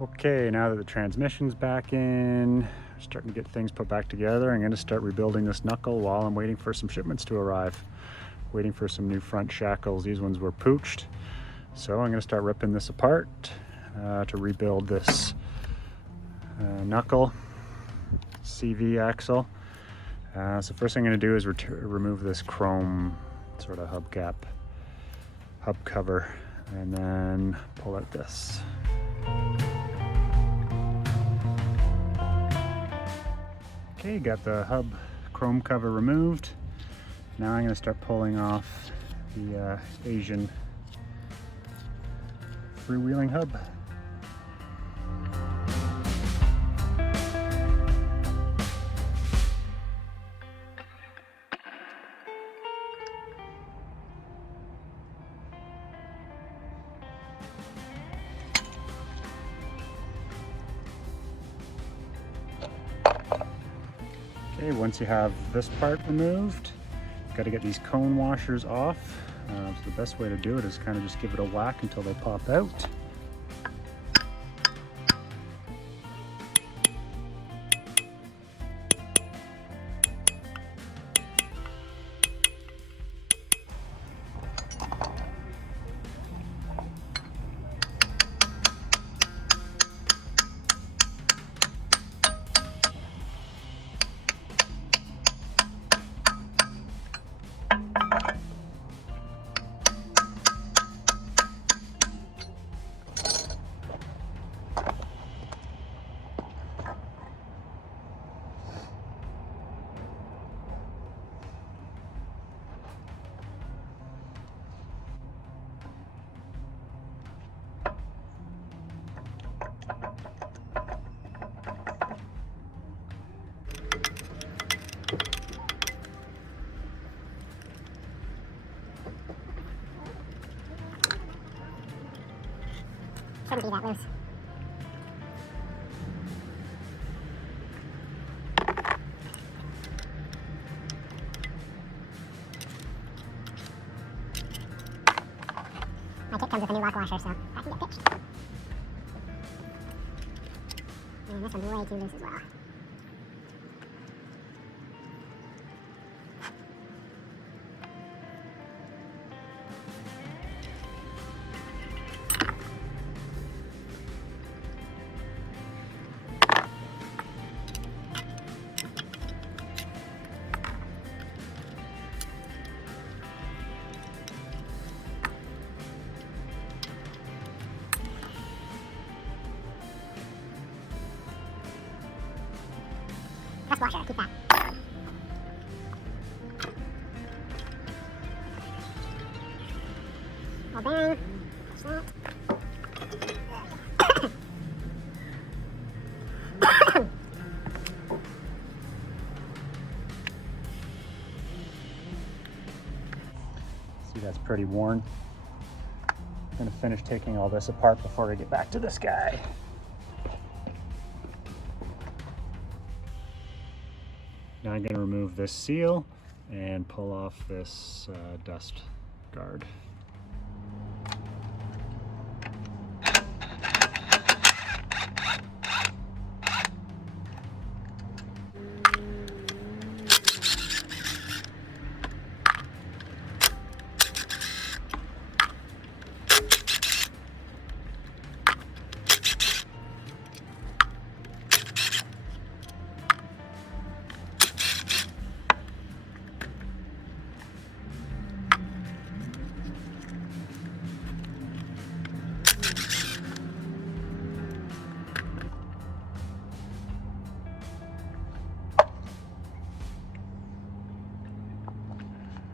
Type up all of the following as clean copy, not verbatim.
Okay, now that the transmission's back in, starting to get things put back together, I'm going to start rebuilding this knuckle while I'm waiting for some shipments to arrive. Waiting for some new front shackles. These ones were pooched. So I'm going to start ripping this apart to rebuild this knuckle CV axle. So first thing I'm going to do is remove this chrome sort of hubcap, hub cover, and then pull out this. Okay, got the hub chrome cover removed. Now I'm going to start pulling off the Asian freewheeling hub. Okay, once you have this part removed, you've got to get these cone washers off. So the best way to do it is kind of just give it a whack until they pop out. Shouldn't be that loose. My kit comes with a new lock washer, so that can get pitched. And this one's way too loose as well. Press washer, keep that. Well, bang. Push that. See, that's pretty worn. I'm going to finish taking all this apart before we get back to this guy. Now I'm going to remove this seal and pull off this dust guard.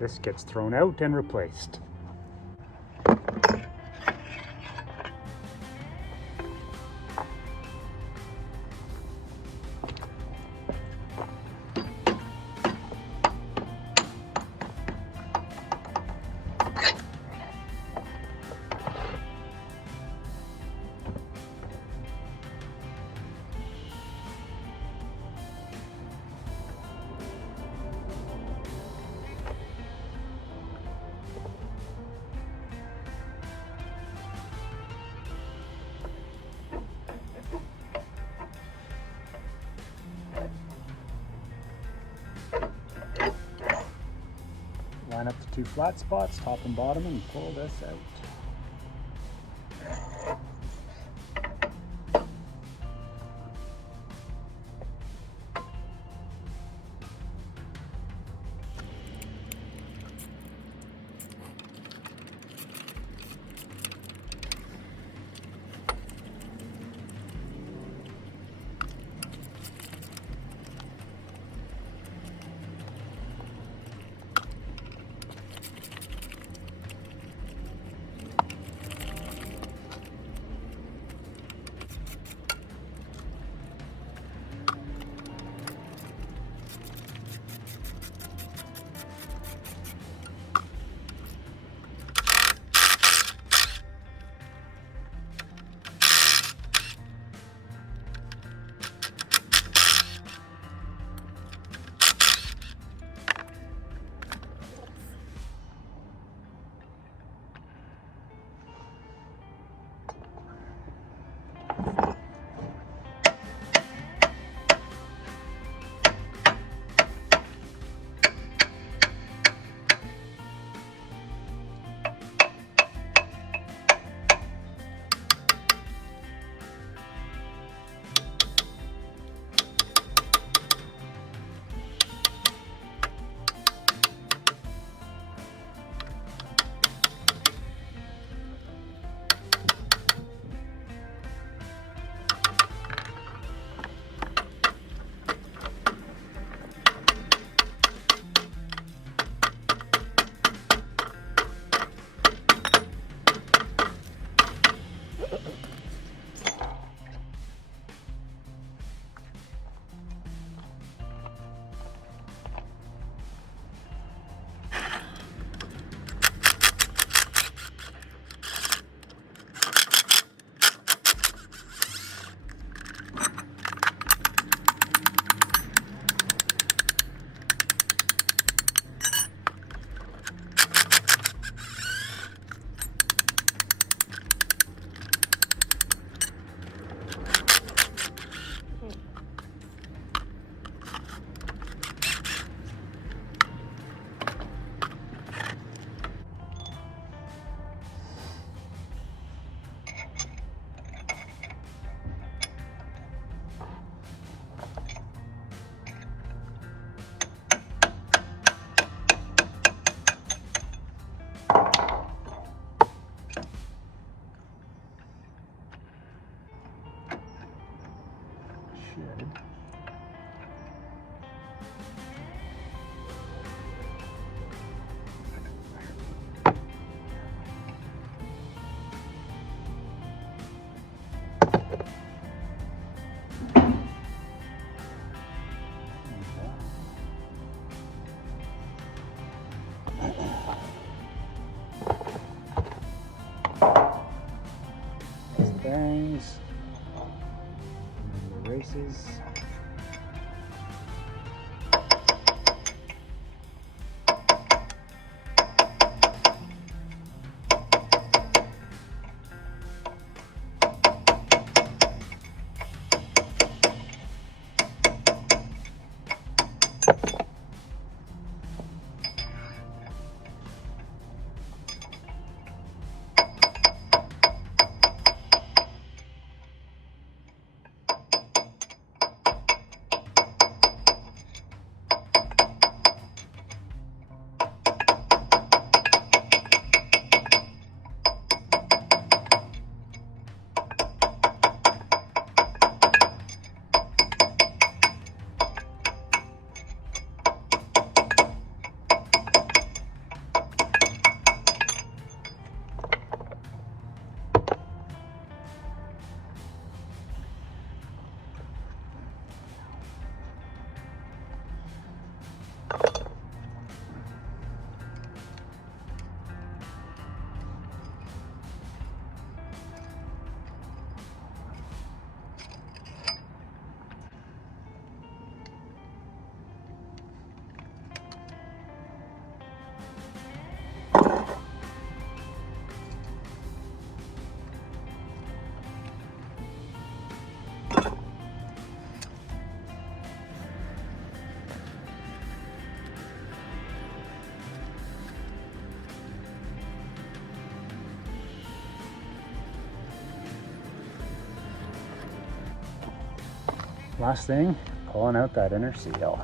This gets thrown out and replaced. 2 flat spots, top and bottom, and pull this out. Bearings, and the races. Last thing, pulling out that inner seal.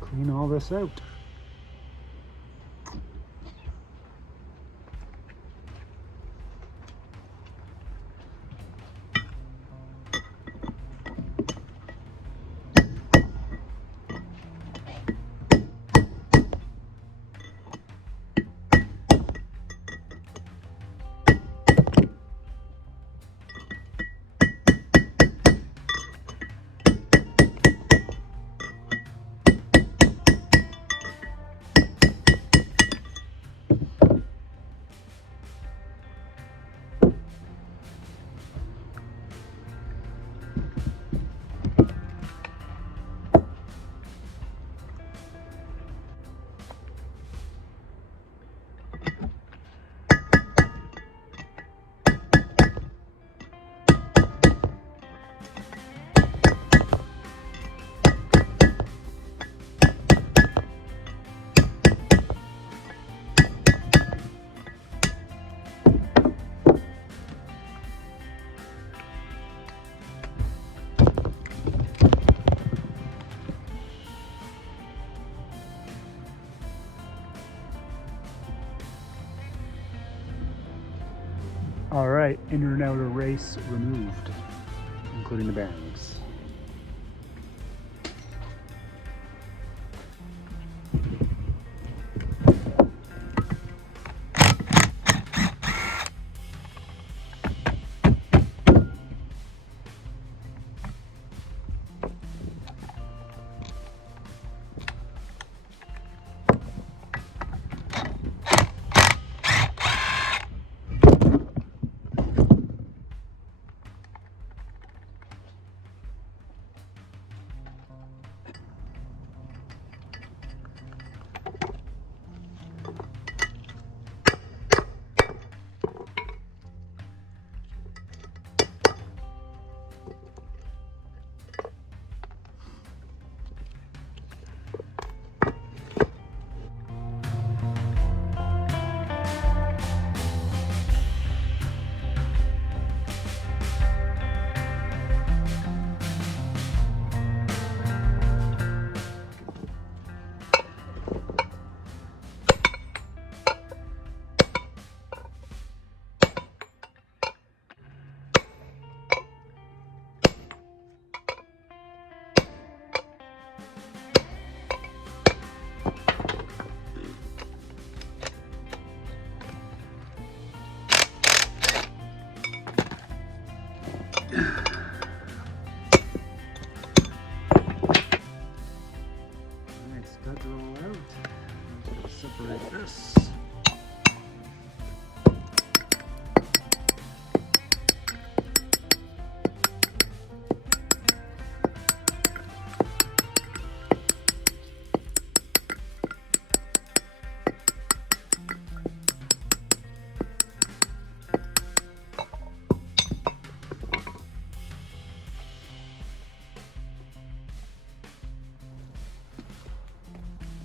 Clean all this out. All right, inner and outer race removed, including the bearings.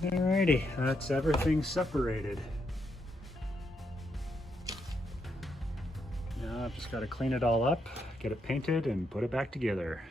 Alrighty, that's everything separated. Now I've just got to clean it all up, get it painted, and put it back together.